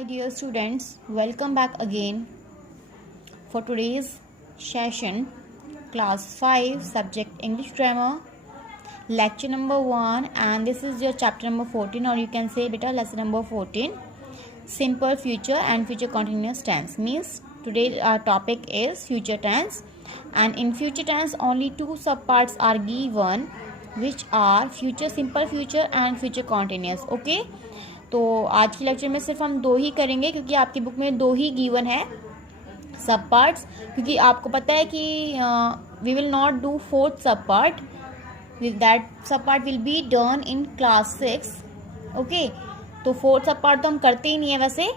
Hi dear students, welcome back again for today's session, class 5, subject English grammar, lecture number 1, and this is your chapter number 14, or you can say beta lesson number 14, simple future and future continuous tense. Means today our topic is future tense, and in future tense only two subparts are given, which are future simple future and future continuous. Okay, तो आज के lecture में सिर्फ हम दो ही करेंगे क्योंकि आपकी बुक में दो ही गिवन है सब पार्ट्स, क्योंकि आपको पता है कि we will not do fourth sub part, that sub part will be done in class 6. Okay, तो फोर्थ सब पार्ट तो हम करते ही नहीं है वैसे,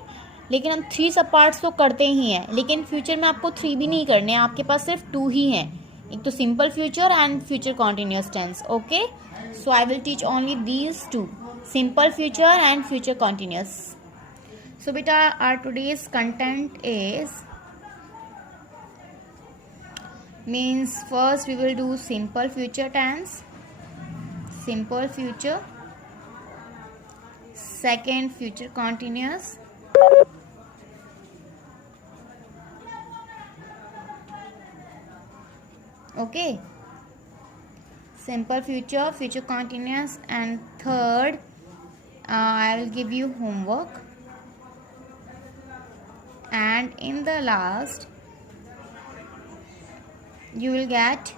लेकिन हम 3 सब पार्ट्स तो करते ही हैं. लेकिन फ्यूचर में आपको 3 भी नहीं करने हैं, आपके पास सिर्फ 2 ही हैं, एक तो simple future and future continuous tense. Okay, so I will teach only these 2, simple future and future continuous. So beta, our today's content is, means first we will do simple future tense, simple future, second future continuous, okay, simple future, future continuous, and third I will give you homework, and in the last you will get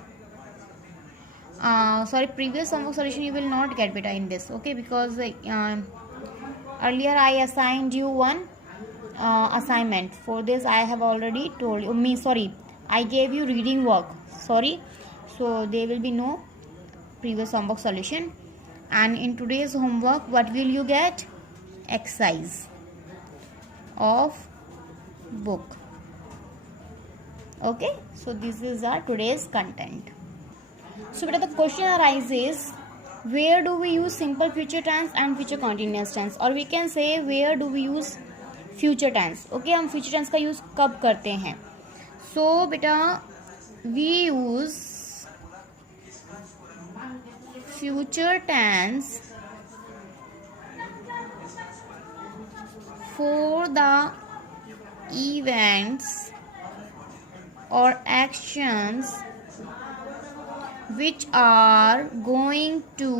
previous homework solution you will not get beta in this. Okay, because earlier I assigned you one assignment. For this I have already told you, I gave you reading work, so there will be no previous homework solution. And in today's homework, what will you get? Exercise of book. Okay, so this is our today's content. So beta, the question arises, where do we use simple future tense and future continuous tense, or we can say where do we use future tense. Okay, हम future tense का use कब करते हैं? So beta, we use future tense for the events or actions which are going to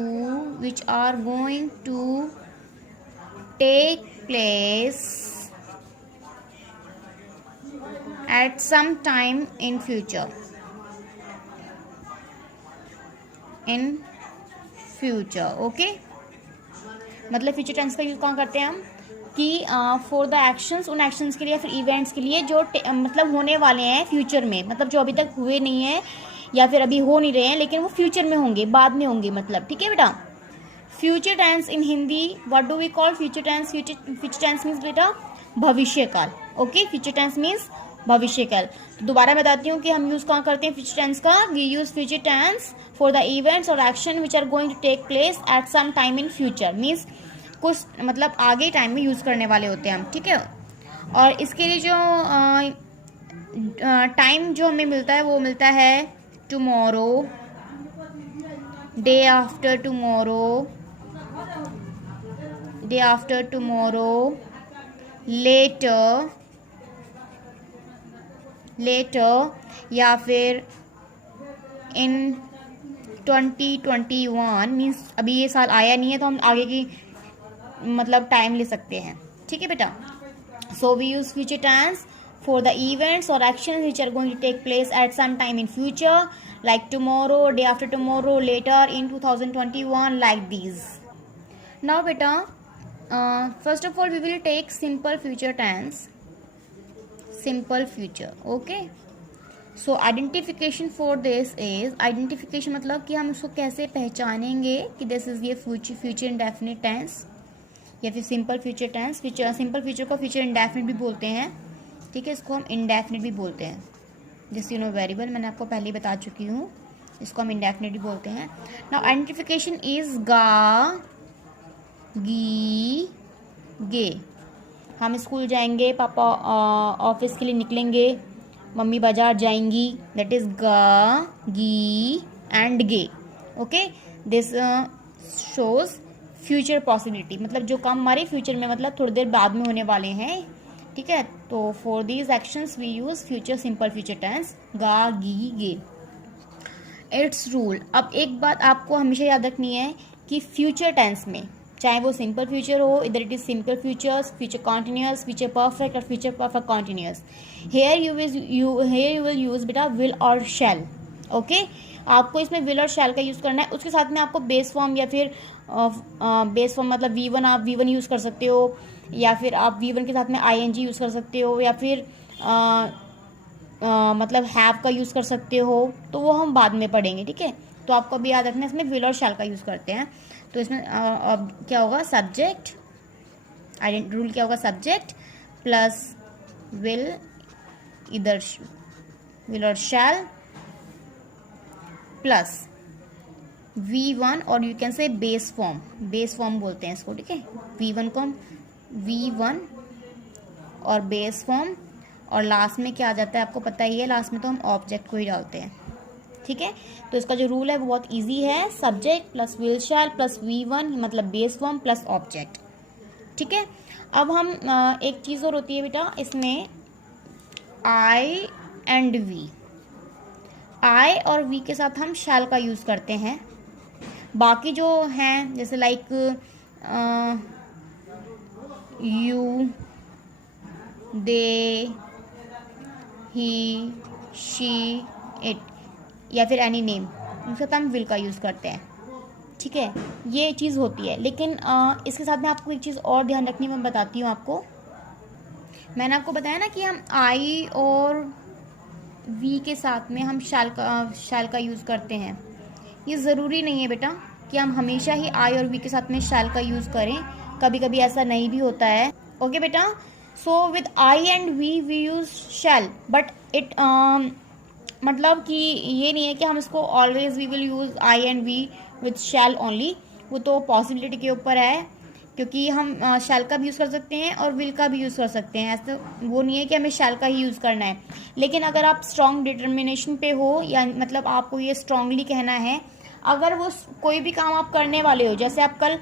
take place at some time in future. Okay, मतलब future tense का use कहाँ करते हैं हम कि फॉर द एक्शंस, उन एक्शंस के लिए या फिर इवेंट्स के लिए जो मतलब होने वाले हैं फ्यूचर में, मतलब जो अभी तक हुए नहीं है या फिर अभी हो नहीं रहे हैं लेकिन वो फ्यूचर में होंगे, बाद में होंगे, मतलब. ठीक है बेटा, future tense in Hindi what do we call future tense? Future tense means बेटा भविष्य काल. ओके, फ्यूचर टेंस मीन्स भविष्य काल. तो दोबारा बताती हूँ कि हम यूज कहाँ करते हैं फ्यूचर टेंस का. We use future tense for the events और action which are going to take place at some time in future. Means कुछ मतलब आगे टाइम में यूज करने वाले होते हैं हम. ठीक है, और इसके लिए जो टाइम जो हमें मिलता है वो मिलता है tomorrow, day after tomorrow, later, या फिर इन 2021. मीन्स अभी ये साल आया नहीं है तो हम आगे की मतलब टाइम ले सकते हैं. ठीक है बेटा, so we use future tense for the events और action which are going to take place at some time in future, like tomorrow, day after tomorrow, later, in 2021, like these. Now बेटा, first of all we will take simple future tense, simple future. Okay, so identification for this is, identification मतलब कि हम उसको कैसे पहचानेंगे कि this is ये future indefinite tense या फिर simple future tense. Simple future को फ्यूचर इंडेफिनिट भी बोलते हैं. ठीक है, इसको हम इंडेफिनिट भी बोलते हैं. जैसे वेरिएबल मैंने आपको पहले ही बता चुकी हूँ, इसको हम इंडेफिनिट भी बोलते हैं. नाउ आइडेंटिफिकेशन इज गा, गी, गे. हम स्कूल जाएंगे, पापा ऑफिस के लिए निकलेंगे, मम्मी बाजार जाएंगी, दैट इज गा, गी एंड गे. Okay, this shows future possibility, मतलब जो काम हमारे फ्यूचर में मतलब थोड़ी देर बाद में होने वाले हैं, ठीक है। तो for these actions we use future simple future tense, गा गी गे। इट्स रूल, अब एक बात आपको हमेशा याद रखनी है कि फ्यूचर टेंस में चाहे वो सिंपल फ्यूचर हो, इधर it is simple futures, future continuous, future perfect और future perfect continuous. Here you will use बेटा विल और शैल, ओके। आपको इसमें विल और शैल का यूज करना है। उसके साथ में आपको बेस फॉर्म या फिर बेस फॉर्म मतलब V1 आप V1 यूज कर सकते हो, या फिर आप V1 के साथ में ing यूज कर सकते हो, या फिर मतलब हैव का यूज कर सकते हो, तो वो हम बाद में पढ़ेंगे, ठीक है। तो आपको भी याद रखना है इसमें विल और शैल का यूज करते हैं। तो इसमें अब क्या होगा, सब्जेक्ट, रूल क्या होगा, सब्जेक्ट प्लस विल, इधर विल और शैल प्लस V1 और यू कैन से बेस फॉर्म बोलते हैं इसको, ठीक है। V1 और बेस फॉर्म, और लास्ट में क्या आ जाता है आपको पता ही है, लास्ट में तो हम ऑब्जेक्ट को ही डालते हैं, ठीक है। तो इसका जो रूल है वो बहुत इजी है, subject plus will shell plus V1 मतलब बेस फॉर्म प्लस ऑब्जेक्ट, ठीक है। अब हम एक चीज़ और होती है बेटा इसमें, I एंड V, I और V के साथ हम शैल का यूज़ करते हैं। बाकी जो हैं जैसे like you, they, he, she, it या फिर एनी नेम, उनके साथ हम विल का यूज़ करते हैं, ठीक है। ये चीज़ होती है। लेकिन इसके साथ में आपको एक चीज़ और ध्यान रखनी मैं बताती हूँ आपको। मैंने आपको बताया ना कि हम आई और वी के साथ में हम शैल का यूज़ करते हैं। ये ज़रूरी नहीं है बेटा कि हम हमेशा ही आई और वी के साथ में शैल का यूज़ करें, कभी कभी ऐसा नहीं भी होता है, ओके बेटा। So with I and we use shall, but it मतलब कि ये नहीं है कि हम इसको always we will use I and we with shall only, वो तो पॉसिबिलिटी के ऊपर है, क्योंकि हम शैल का भी यूज़ कर सकते हैं और विल का भी यूज़ कर सकते हैं। ऐसा वो नहीं है कि हमें शैल का ही यूज़ करना है। लेकिन अगर आप स्ट्रॉन्ग डिटर्मिनेशन पे हो, या मतलब आपको ये स्ट्रांगली कहना है, अगर वो कोई भी काम आप करने वाले हो, जैसे आप कल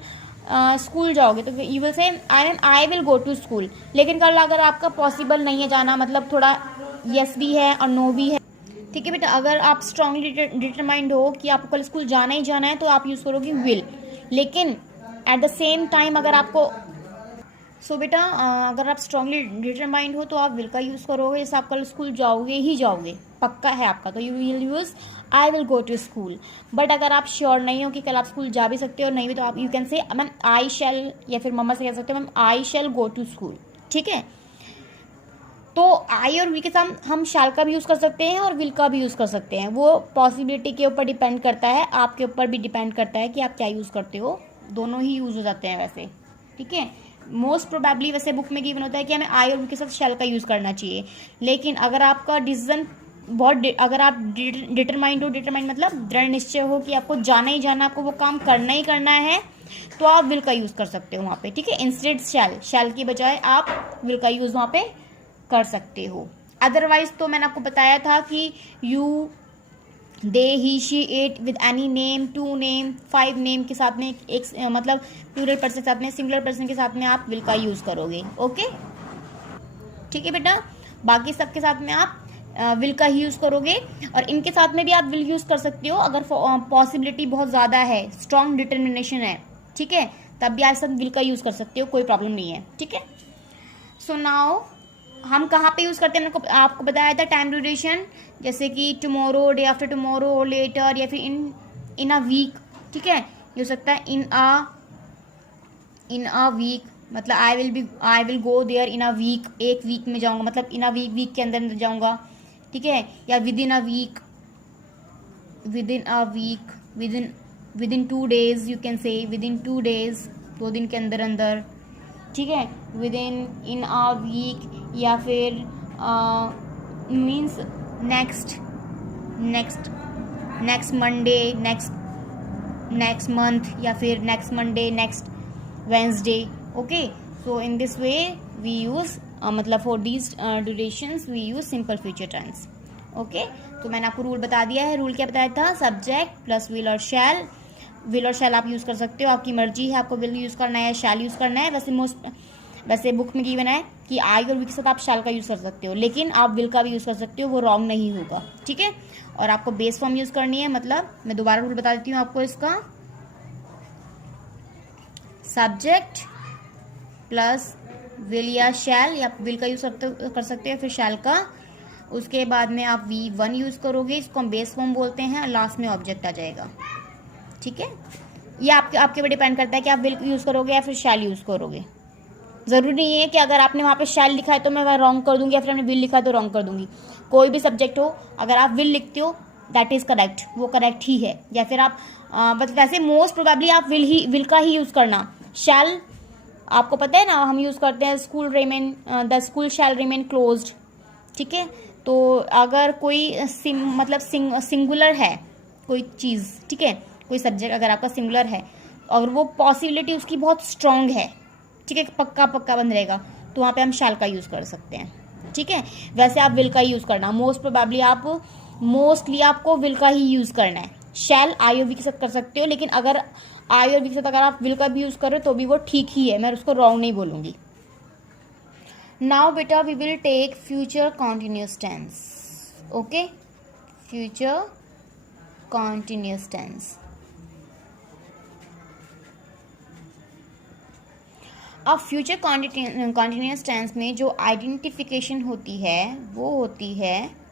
स्कूल जाओगे तो you will say I will go to school, लेकिन कल अगर आपका पॉसिबल नहीं है जाना, मतलब थोड़ा यस भी है और नो भी है, ठीक है बेटा। अगर आप स्ट्रांगली डिटरमाइंड हो कि आपको कल स्कूल जाना ही जाना है तो आप यूज़ करोगे विल। लेकिन एट द सेम टाइम अगर आपको बेटा अगर आप स्ट्रांगली डिटरमाइंड हो तो आप विल का यूज़ करोगे। जैसे आप कल स्कूल जाओगे ही जाओगे, पक्का है आपका, तो you will use I will go to school. But अगर आप श्योर नहीं हो कि कल आप स्कूल जा भी सकते हो नहीं भी, तो आप you can say ma'am I shall, या फिर मम्मा से कह सकते हो ma'am I shall go to school, ठीक है। तो आई और वी के साथ हम शैल का भी यूज़ कर सकते हैं और विल का भी यूज़ कर सकते हैं। वो पॉसिबिलिटी के ऊपर डिपेंड करता है, आपके ऊपर भी डिपेंड करता है कि आप क्या यूज़ करते हो। दोनों ही यूज़ हो जाते हैं वैसे, ठीक है। मोस्ट प्रोबेबली वैसे बुक में गिवन होता है कि हमें आई और वी के साथ शैल का यूज़ करना चाहिए। लेकिन अगर आपका डिसीजन बहुत अगर आप डिटरमाइंड मतलब दृढ़ निश्चय हो कि आपको जाना ही जाना, आपको वो काम करना ही करना है, तो आप विल का यूज़ कर सकते हो वहाँ पे, ठीक है। इंस्टेड शैल की बजाय आप विल का यूज़ वहाँ पे कर सकते हो। अदरवाइज तो मैंने आपको बताया था कि you, they, he, she, it with any name, two name, 5 name के साथ में एक मतलब प्लूरल पर्सन के साथ में, सिंगुलर पर्सन के साथ में आप विल का यूज़ करोगे, ओके, ठीक है बेटा। बाकी सबके साथ में आप विल का ही यूज़ करोगे, और इनके साथ में भी आप विल यूज़ कर सकते हो अगर पॉसिबिलिटी बहुत ज़्यादा है, स्ट्रॉन्ग डिटर्मिनेशन है, ठीक है, तब भी आप सब विल का यूज़ कर सकते हो, कोई प्रॉब्लम नहीं है, ठीक है। सो नाउ हम कहाँ पे यूज़ करते हैं, मैंने आपको बताया था टाइम ड्यूरेशन, जैसे कि tomorrow, day after tomorrow, later, या फिर इन अ वीक, ठीक है। ये हो सकता है इन अ वीक, मतलब I will go there in a week, एक वीक में जाऊँगा, मतलब इन अ वीक के अंदर जाऊँगा, ठीक है। या within a week, within 2 days, you can say within 2 days, 2 दिन के अंदर, ठीक है। विद इन अ वीक, या फिर means next Monday, next month, या फिर next Monday, next Wednesday, okay. So in this way we use मतलब for these durations we use simple future tense, okay. तो मैंने आपको रूल बता दिया है। रूल क्या बताया था, सब्जेक्ट प्लस विल और शैल विल और शैल आप यूज़ कर सकते हो, आपकी मर्जी है आपको विल यूज़ करना है या शैल यूज़ करना है। वैसे बुक में गिवन है कि आई और वी के साथ आप शैल का यूज़ कर सकते हो, लेकिन आप विल का भी यूज़ कर सकते हो, वो रॉन्ग नहीं होगा, ठीक है। और आपको बेस फॉर्म यूज़ करनी है, मतलब मैं दोबारा रूल बता देती हूँ आपको इसका, सब्जेक्ट प्लस विल या शैल, या विल का यूज़ कर सकते हो फिर शैल का। उसके बाद में आप V1 यूज़ करोगे, इसको हम बेस फॉर्म बोलते हैं, और लास्ट में ऑब्जेक्ट आ जाएगा, ठीक है। ये आपके ऊपर डिपेंड करता है कि आप विल यूज़ करोगे या फिर शैल यूज़ करोगे। ज़रूरी नहीं है कि अगर आपने वहाँ पे शैल लिखा है तो मैं वह रॉन्ग कर दूंगी, या फिर आपने विल लिखा है तो रॉन्ग कर दूंगी। कोई भी सब्जेक्ट हो, अगर आप विल लिखते हो दैट इज़ करेक्ट, वो करेक्ट ही है। या फिर आप वैसे मोस्ट प्रोबेबली आप विल का ही यूज़ करना। शैल आपको पता है ना, हम यूज़ करते हैं the school shall remain closed, ठीक है। तो अगर कोई सिंगुलर है कोई चीज़, ठीक है, कोई सब्जेक्ट अगर आपका सिंगुलर है और वो पॉसिबिलिटी उसकी बहुत स्ट्रांग है, ठीक है, पक्का बन रहेगा, तो वहाँ पे हम शैल का यूज़ कर सकते हैं, ठीक है। वैसे आप विल का ही यूज़ करना, मोस्टली आपको विल का ही यूज़ करना है। शैल आई और वी के साथ कर सकते हो, लेकिन अगर आई और वी के साथ अगर आप विल का भी यूज़ कर रहे हो तो भी वो ठीक ही है, मैं उसको रॉन्ग नहीं बोलूँगी। नाउ बेटा we will take future continuous tense, okay, future continuous tense. अब फ्यूचर कॉन्टिन्यूस टेंस में जो आइडेंटिफिकेशन होती है वो होती है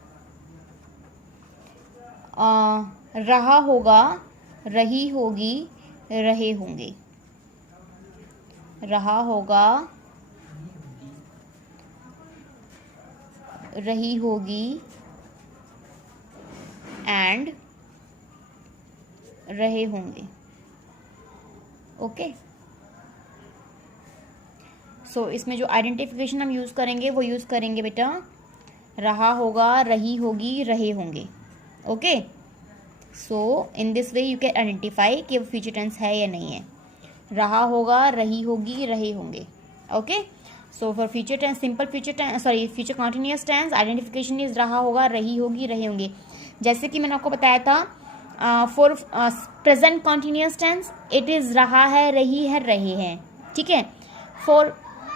रहा होगा, रही होगी, रहे होंगे। रहा होगा, रही होगी एंड रहे होंगे, ओके। सो इसमें जो आइडेंटिफिकेशन हम यूज़ करेंगे वो यूज़ करेंगे बेटा रहा होगा, रही होगी, रहे होंगे, okay. So in this way you can identify कि वो फ्यूचर टेंस है या नहीं है। रहा होगा, रही होगी, रहे होंगे, okay. So for future tense, future continuous tense identification is रहा होगा, रही होगी, रहे होंगे। जैसे कि मैंने आपको बताया था for present continuous tense it is रहा है, रही है, रहे हैं, ठीक है। For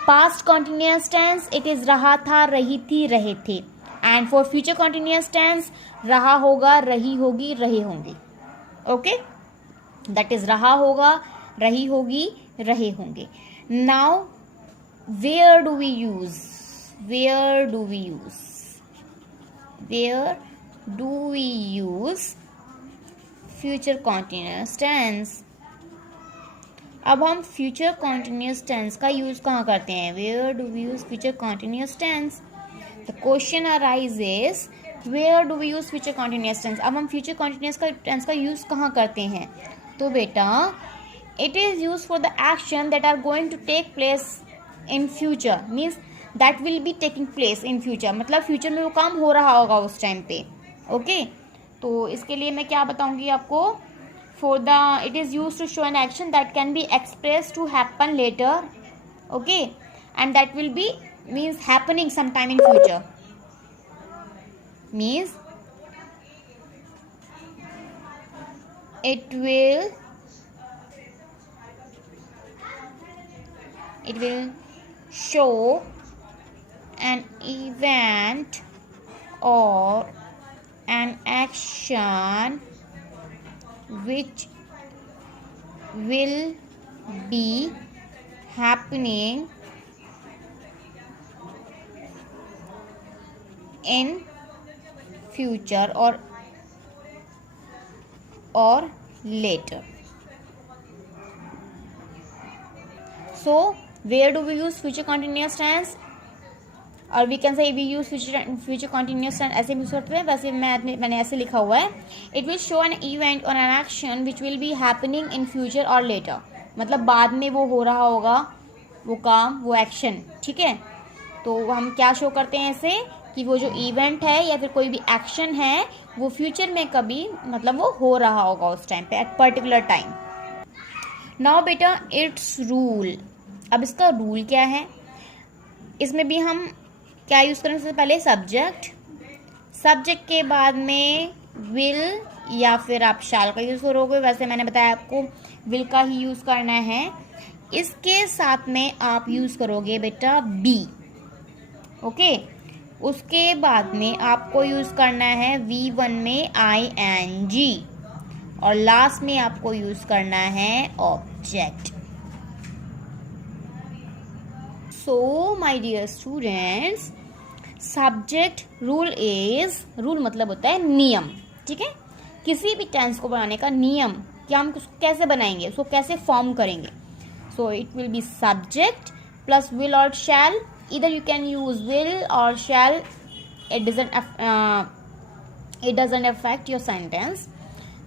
past continuous tense it is रहा था, रही थी, रहे थे। And for future continuous tense रहा होगा, रही होगी, रहे होंगे, ओके। दैट इज रहा होगा, रही होगी, रहे होंगे। Now where do we use future continuous tense. अब हम फ्यूचर कॉन्टिन्यूस टेंस का यूज कहाँ करते हैं? Where do we use future continuous tense? The question arises where do we use future continuous tense. अब हम फ्यूचर कॉन्टिन्यूस टेंस का use कहाँ करते हैं? तो बेटा it is use for the action that are going to take place in future, means that will be taking place in future, मतलब future में वो काम हो रहा होगा उस टाइम पे, ओके। तो इसके लिए मैं क्या बताऊंगी आपको? it is used to show an action that can be expressed to happen later, okay, and that will be means happening sometime in future, means it will show an event or an action which will be happening in future or later. So where do we use future continuous tense? और we can say we use future continuous tense ऐसे use करते हैं, वैसे मैंने ऐसे लिखा हुआ है, it will show an event और an action which will be happening in future और लेटर, मतलब बाद में वो हो रहा होगा वो काम, वो एक्शन, ठीक है। तो हम क्या शो करते हैं ऐसे कि वो जो इवेंट है या फिर कोई भी एक्शन है वो फ्यूचर में कभी मतलब वो हो रहा होगा उस टाइम पे, एट पर्टिकुलर टाइम। नाउ बेटा इट्स रूल। अब इसका रूल क्या है? इसमें भी हम क्या यूज़ करें? सबसे पहले सब्जेक्ट के बाद में विल या फिर आप शैल का यूज़ करोगे। वैसे मैंने बताया आपको विल का ही यूज़ करना है। इसके साथ में आप यूज़ करोगे बेटा बी। ओके, उसके बाद में आपको यूज़ करना है V1 में ING और लास्ट में आपको यूज़ करना है object. So my dear students, subject rule is, rule मतलब होता है नियम, ठीक है। किसी भी टेंस को बनाने का नियम कि हम उसको कैसे बनाएंगे, उसको कैसे फॉर्म करेंगे। So it will be subject plus will और शैल। Either you can use will or shall. It doesn't affect your sentence.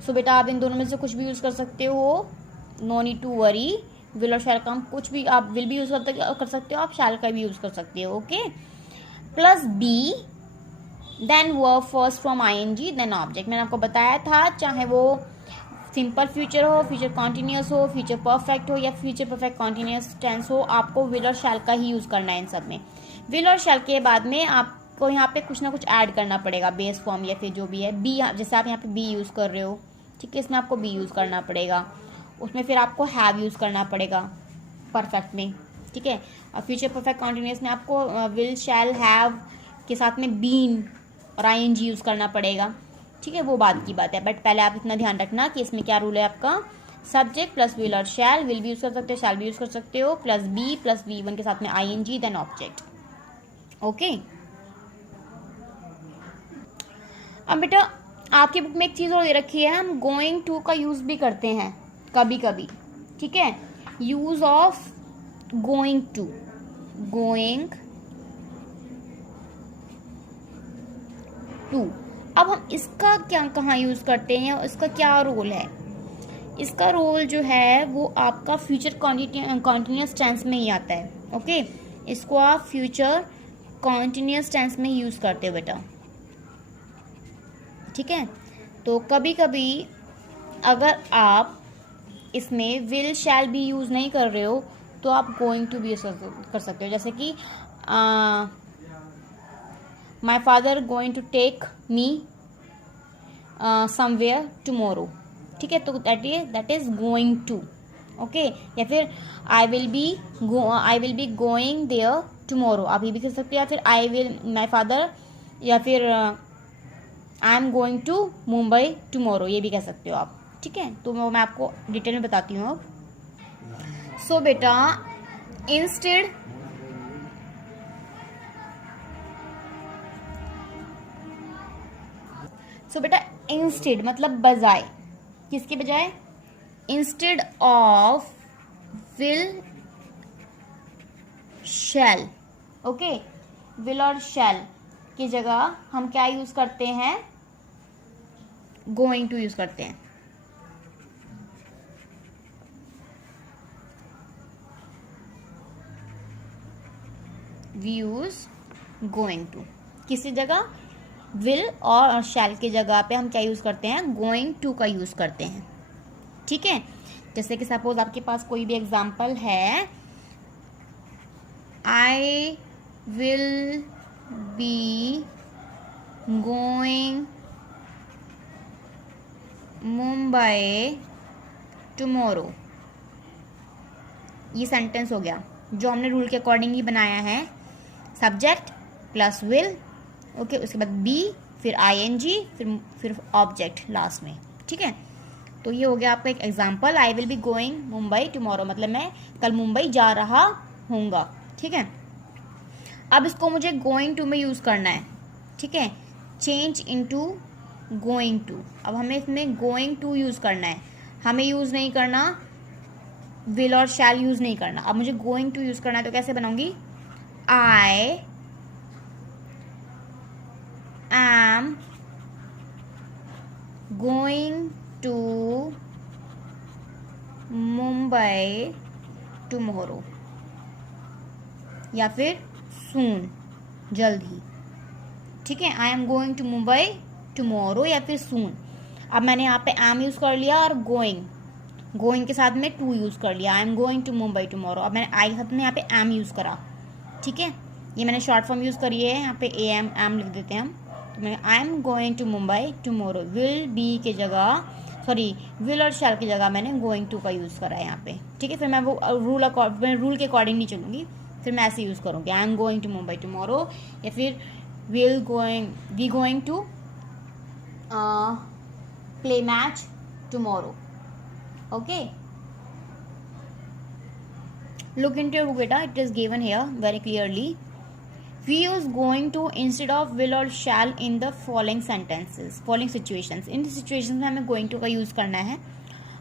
So बेटा आप इन दोनों में से कुछ भी यूज़ कर सकते हो, no need to worry. will और shall का हम कुछ भी, आप will भी यूज़ कर सकते हो, आप shall का भी यूज़ कर सकते हो। Okay, plus b, then verb first from ing, then object. मैंने आपको बताया था, चाहे वो सिंपल फ्यूचर हो, फ्यूचर कॉन्टिन्यूस हो, फ्यूचर परफेक्ट हो या फ्यूचर परफेक्ट कॉन्टिन्यूस टेंस हो, आपको विल और शैल का ही यूज़ करना है इन सब में। विल और शैल के बाद में आपको यहाँ पे कुछ ना कुछ ऐड करना पड़ेगा, बेस फॉर्म या फिर जो भी है। बी, जैसे आप यहाँ पे बी यूज़ कर रहे हो, ठीक है, इसमें आपको बी यूज़ करना पड़ेगा। उसमें फिर आपको हैव यूज़ करना पड़ेगा परफेक्ट में, ठीक है। और फ्यूचर परफेक्ट कॉन्टिन्यूस में आपको विल शैल हैव के साथ में बीन और ING यूज़ करना पड़ेगा, ठीक है, वो बात की बात है। बट पहले आप इतना ध्यान रखना कि इसमें क्या रूल है आपका, सब्जेक्ट प्लस विल और शैल, विल भी यूज़ कर सकते हो, शैल भी यूज़ कर सकते हो, प्लस बी प्लस V1 के साथ में ING देन ऑब्जेक्ट। ओके, अब बेटा आपकी बुक में एक चीज़ और दे रखी है, हम गोइंग टू का यूज़ भी करते हैं कभी कभी, ठीक है। Use of going to, going to. अब हम इसका क्या कहाँ यूज़ करते हैं और इसका क्या रोल है। इसका रोल जो है वो आपका फ्यूचर कॉन्टिन्यूस टेंस में ही आता है। ओके, इसको आप फ्यूचर कॉन्टिन्यूस टेंस में यूज़ करते हो बेटा, ठीक है। तो कभी कभी अगर आप इसमें विल शैल भी यूज़ नहीं कर रहे हो तो आप गोइंग टू भी यूज़ कर सकते हो। जैसे कि my father going to take me somewhere tomorrow, ठीक है, तो that is going to. Okay, या फिर I will be going there tomorrow, आप ये भी कर सकते हो। या फिर आई विल माई फादर, या फिर I am going to Mumbai tomorrow, ये भी कह सकते हो आप, ठीक है। तो मैं आपको डिटेल में बताती हूँ अब। सो बेटा इंस्टेड इंस्टेड मतलब बजाय, किसके बजाय, instead of will shell. Okay, will और शैल की जगह हम क्या यूज करते हैं, गोइंग टू यूज करते हैं। वी यूज गोइंग टू, किसी जगह विल और शैल की जगह पे हम क्या यूज़ करते हैं, गोइंग टू का यूज़ करते हैं, ठीक है। जैसे कि सपोज आपके पास कोई भी एग्जांपल है, आई will be going Mumbai tomorrow, ये सेंटेंस हो गया जो हमने रूल के अकॉर्डिंग ही बनाया है। सब्जेक्ट प्लस विल, ओके, उसके बाद बी, फिर ING, फिर ऑब्जेक्ट लास्ट में, ठीक है। तो ये हो गया आपका एक example, I will be going Mumbai tomorrow, मतलब मैं कल मुंबई जा रहा हूँगा, ठीक है। अब इसको मुझे गोइंग टू में यूज़ करना है, ठीक है, चेंज इनटू गोइंग टू। अब हमें इसमें गोइंग टू यूज़ करना है, हमें यूज़ नहीं करना विल और शैल यूज़ नहीं करना। अब मुझे गोइंग टू यूज़ करना है, तो कैसे बनाऊंगी, आई am going to Mumbai tomorrow, या फिर soon, जल्द ही, ठीक है। I am going to Mumbai tomorrow या फिर soon। अब मैंने यहाँ पे am यूज़ कर लिया और गोइंग के साथ में टू यूज़ कर लिया, I am going to Mumbai tomorrow. अब मैंने आई साथ में यहाँ पे am यूज़ करा, ठीक है। ये मैंने शॉर्ट फॉर्म यूज़ करी है, यहाँ पे am लिख देते हैं हम, तो मैं I am going to Mumbai tomorrow, will be के जगह सॉरी विल और शैल की जगह मैंने गोइंग टू का यूज़ करा है यहाँ पे, ठीक है। फिर मैं वो रूल के अकॉर्डिंग नहीं चलूँगी, फिर मैं ऐसे यूज़ करूँगी I am going to Mumbai tomorrow, या फिर we going to play match tomorrow. Okay, look into your book beta, it is given here very clearly. We use going to instead of will or shall in the following sentences, following situations. In situations में हमें going to का use करना है।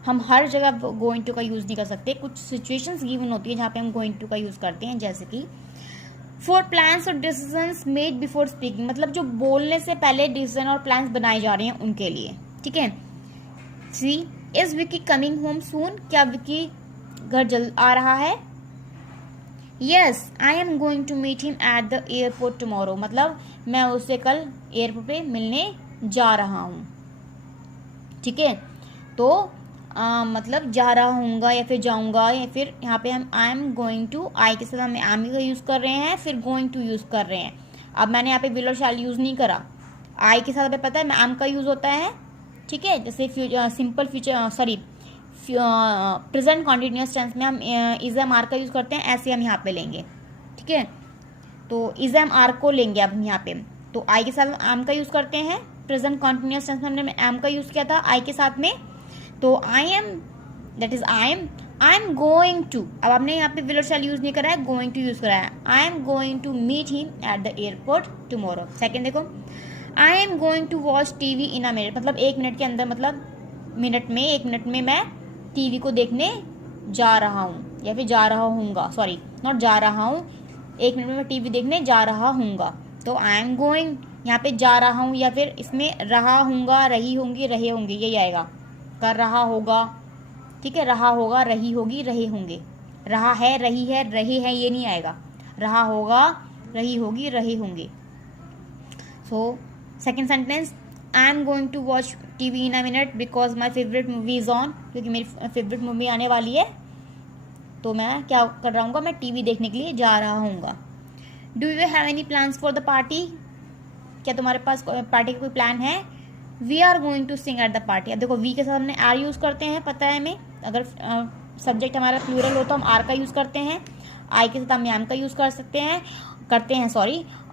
हम हर जगह going to का use नहीं कर सकते, कुछ situations given होती है जहाँ पे हम going to का यूज़ करते हैं, जैसे कि for plans or decisions made before speaking, मतलब जो बोलने से पहले डिसीजन और प्लान्स बनाए जा रहे हैं उनके लिए, ठीक है। See is Vicky coming home soon, क्या विकी घर जल्द आ रहा है। Yes I am going to meet him at the airport tomorrow, मतलब मैं उससे कल एयरपोर्ट पे मिलने जा रहा हूँ, ठीक है। तो मतलब जा रहा हूँगा या फिर जाऊँगा, या फिर यहाँ पे हम आई एम गोइंग टू, आई के साथ हम एम का यूज़ कर रहे हैं, फिर गोइंग टू यूज़ कर रहे हैं। अब मैंने यहाँ पे विल और शैल यूज़ नहीं करा, आई के साथ हमें पता है एम का यूज़ होता है, ठीक है। जैसे simple future sorry present continuous tense में हम इज एम आर का यूज़ करते हैं, ऐसे हम यहाँ पे लेंगे, ठीक है। तो इज एम आर को लेंगे अब हम यहाँ पे, तो आई के साथ एम का यूज़ करते हैं, प्रेजेंट कॉन्टिन्यूस टेंस में हमने एम का यूज़ किया था आई के साथ में, तो I am that is I am going to, अब आपने यहाँ पे विल और शैल यूज़ नहीं करा है, गोइंग टू यूज़ करा है। I am going to meet him at the airport tomorrow. Second देखो, I am going to watch TV in a minute, मतलब 1 मिनट के अंदर, मतलब एक मिनट में मैं टीवी को देखने जा रहा हूँ, या फिर जा रहा हूँगा, सॉरी नॉट जा रहा हूँ, 1 मिनट में मैं टीवी देखने जा रहा हूँगा। तो आई एम गोइंग यहाँ पे जा रहा हूँ, या फिर इसमें रहा हूँगा, रही होंगी, रहे होंगे, यही आएगा। कर रहा होगा, ठीक है, रहा होगा, रही होगी, रहे होंगे। रहा है, रही है, रहे हैं, ये नहीं आएगा। रहा होगा, रही होगी, रहे होंगे। So second sentence, I am going to watch TV in a minute because my favourite movie is on, क्योंकि मेरी फेवरेट मूवी आने वाली है, तो मैं क्या कर रहा हूँ, मैं टीवी देखने के लिए जा रहा हूँ। Do you have any plans for the party, क्या तुम्हारे पास पार्टी का कोई प्लान है। We are going to sing at the party, अब देखो वी के साथ हमने आर यूज़ करते हैं, पता है हमें। अगर सब्जेक्ट हमारा प्लूरल हो तो हम आर का यूज़ करते हैं, आई के साथ हम एम का यूज़ कर सकते हैं,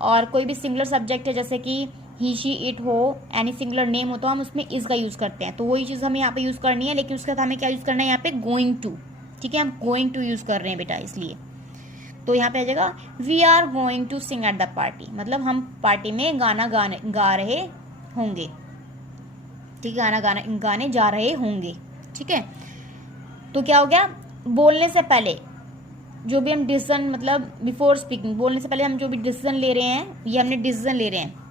और कोई भी सिंगुलर सब्जेक्ट है जैसे कि ही शी इट हो, एनी सिंगुलर नेम हो, तो हम उसमें इज का यूज़ करते हैं। तो वही चीज़ हमें यहाँ पे यूज़ करनी है, लेकिन उसके साथ हमें क्या यूज़ करना है यहाँ पे, गोइंग टू, ठीक है। हम गोइंग टू यूज़ कर रहे हैं बेटा, इसलिए तो यहाँ पे आ जाएगा we are going to sing at the party, मतलब हम पार्टी में गाना गा रहे होंगे, ठीक है, गाने जा रहे होंगे, ठीक है। तो क्या हो गया, बोलने से पहले जो भी हम डिसीजन, मतलब बिफोर स्पीकिंग, बोलने से पहले हम जो भी डिसीजन ले रहे हैं, ये हमने डिसीजन ले रहे हैं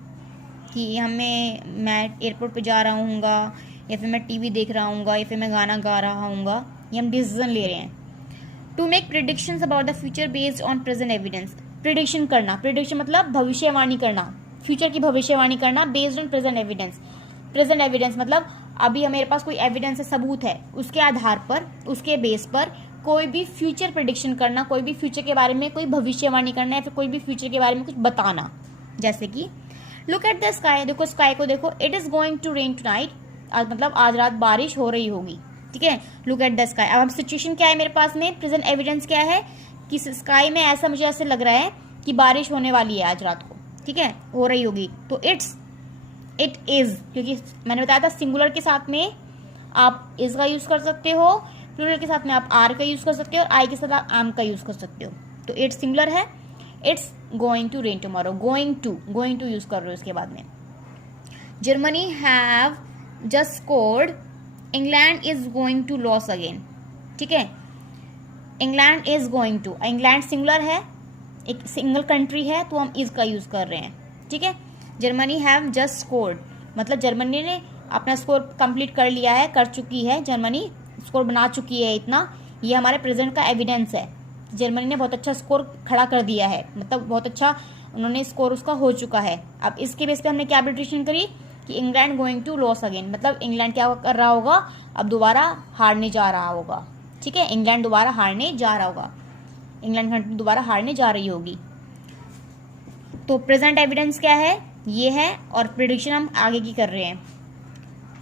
कि मैं एयरपोर्ट पे जा रहा हूँगा, या फिर मैं टीवी देख रहा हूँगा, या फिर मैं गाना गा रहा हूँगा, ये हम डिसीजन ले रहे हैं। To make predictions about the future based on present evidence, prediction करना, प्रिडिक्शन मतलब भविष्यवाणी करना, फ्यूचर की भविष्यवाणी करना based on present evidence. Present evidence मतलब अभी मेरे पास कोई एविडेंस है, सबूत है, उसके आधार पर, उसके बेस पर कोई भी फ्यूचर प्रिडिक्शन करना, कोई भी फ्यूचर के बारे में कोई भविष्यवाणी करना, या फिर कोई भी फ्यूचर के बारे में कुछ बताना। जैसे कि लुक एट द स्काई, देखो स्काई को देखो, it is going to rain tonight, मतलब आज रात बारिश हो रही होगी, ठीक है। लुक एट द स्काई, अब हम सिचुएशन क्या है मेरे पास में, प्रेजेंट एविडेंस क्या है कि स्काई में ऐसा मुझे ऐसे लग रहा है कि बारिश होने वाली है आज रात को, ठीक है, हो रही होगी। तो इट इज, क्योंकि मैंने बताया था सिंगुलर के साथ में आप इज का यूज कर सकते हो, प्लूरल के साथ में आप आर का यूज कर सकते हो, और आई के साथ आप एम का यूज कर सकते हो। तो इट सिंगुलर है, it's going to rain tomorrow, going to use कर रहे हो इसके बाद में। Germany have just scored, England is going to loss again, ठीक है। England is going to, England singular है, एक सिंगल कंट्री है, तो हम इज का यूज कर रहे हैं, ठीक है। जर्मनी हैव जस्ट स्कोर्ड, मतलब जर्मनी ने अपना स्कोर कंप्लीट कर लिया है, कर चुकी है, जर्मनी स्कोर बना चुकी है इतना, ये हमारे प्रेजेंट का एविडेंस है। जर्मनी ने बहुत अच्छा स्कोर खड़ा कर दिया है, मतलब बहुत अच्छा उन्होंने स्कोर उसका हो चुका है। अब इसके बेस पे हमने क्या प्रेडिक्शन करी कि England going to loss again, मतलब इंग्लैंड क्या कर रहा होगा, अब दोबारा हारने जा रहा होगा, ठीक है। इंग्लैंड दोबारा हारने जा रहा होगा, इंग्लैंड कंट्री दोबारा हारने जा रही होगी। तो प्रेजेंट एविडेंस क्या है ये है, और प्रिडिक्शन हम आगे की कर रहे हैं।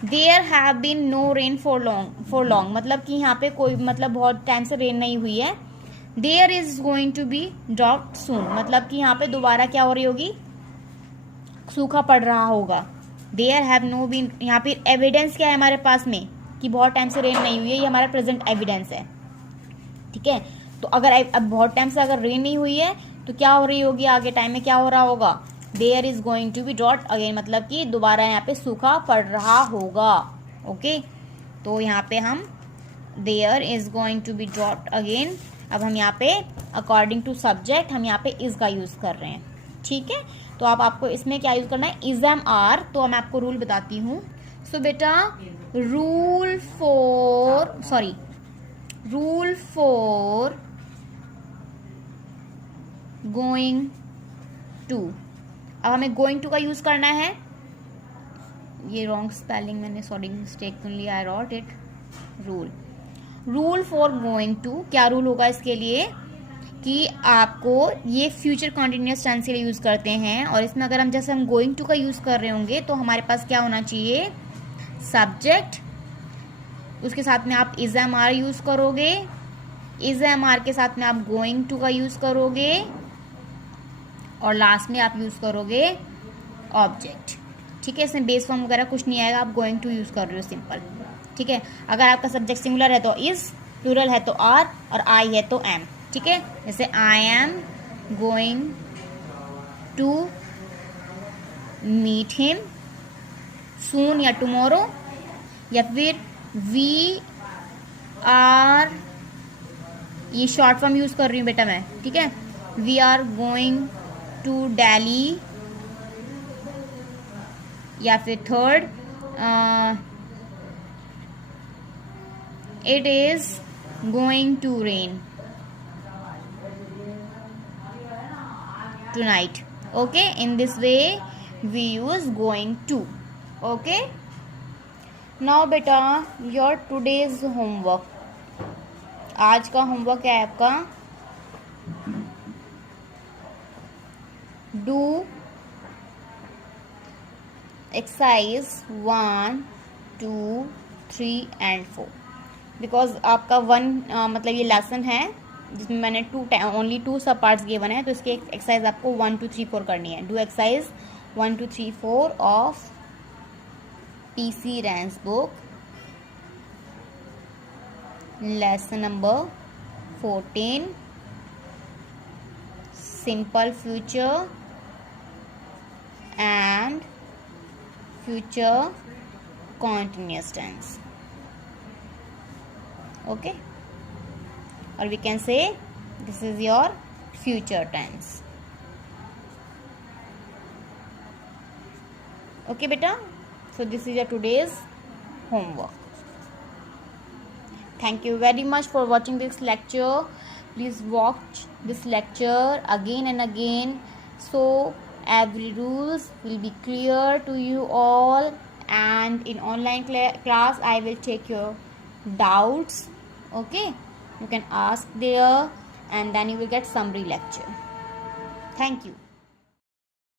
There have been no rain for long, मतलब कि यहाँ पे कोई मतलब बहुत टाइम से रेन नहीं हुई है। There is going to be drought soon, मतलब कि यहाँ पे दोबारा क्या हो रही होगी, सूखा पड़ रहा होगा। देयर हैव नो बीन, यहाँ पे एविडेंस क्या है हमारे पास में कि बहुत टाइम से रेन नहीं हुई है, ये हमारा प्रेजेंट एविडेंस है, ठीक है। तो अगर अब बहुत टाइम से अगर रेन नहीं हुई है तो क्या हो रही होगी, आगे टाइम में क्या हो रहा होगा, there is going to be drought again, मतलब कि दोबारा यहाँ पे सूखा पड़ रहा होगा। ओके, तो यहाँ पे हम there is going to be drought again, अब हम यहाँ पे अकॉर्डिंग टू सब्जेक्ट हम यहाँ पे इज का यूज कर रहे हैं, ठीक है। तो आपको इसमें क्या यूज करना है, इज एम आर। तो मैं आपको रूल बताती हूँ। सो बेटा रूल फॉर गोइंग टू, अब हमें गोइंग टू का यूज करना है, ये रॉन्ग स्पेलिंग मैंने, sorry mistakenly I wrote it. Rule for going to, क्या रूल होगा इसके लिए कि आपको ये फ्यूचर कॉन्टिन्यूअस टेंस के लिए यूज करते हैं, और इसमें अगर हम जैसे हम गोइंग टू का यूज कर रहे होंगे तो हमारे पास क्या होना चाहिए, सब्जेक्ट, उसके साथ में आप इज एम आर यूज करोगे, इज एम आर के साथ में आप गोइंग टू का यूज करोगे, और लास्ट में आप यूज करोगे ऑब्जेक्ट, ठीक है। इसमें बेस फॉर्म वगैरह कुछ नहीं आएगा, आप गोइंग टू यूज कर रहे हो सिंपल, ठीक है। अगर आपका सब्जेक्ट सिंगुलर है तो इज, प्लूरल है तो आर, और आई है तो एम, ठीक है। जैसे I am going to meet him soon या टुमारो, या फिर वी आर, ये शॉर्ट फॉर्म यूज कर रही हूँ बेटा मैं, ठीक है। We are going to Delhi, या फिर third it is going to rain tonight. Okay, in this way we use going to. Okay, now beta your today's homework, आज का होमवर्क क्या है आपका, do exercise 1, 2, 3 and 4, बिकॉज आपका मतलब ये लेसन है जिसमें मैंने ओनली 2 सब पार्ट्स गिवन है, तो इसकी एक्सरसाइज आपको 1, 2, 3, 4 करनी है। Do exercise 1, 2, 3, 4 of PC Wren's book, lesson number 14, simple future and future continuous tense. Okay, or we can say this is your future tense. Okay beta, so this is your today's homework. Thank you very much for watching this lecture. Please watch this lecture again and again, so every rules will be clear to you all, and in online class I will take your doubts. Okay, you can ask there, and then you will get summary lecture. Thank you.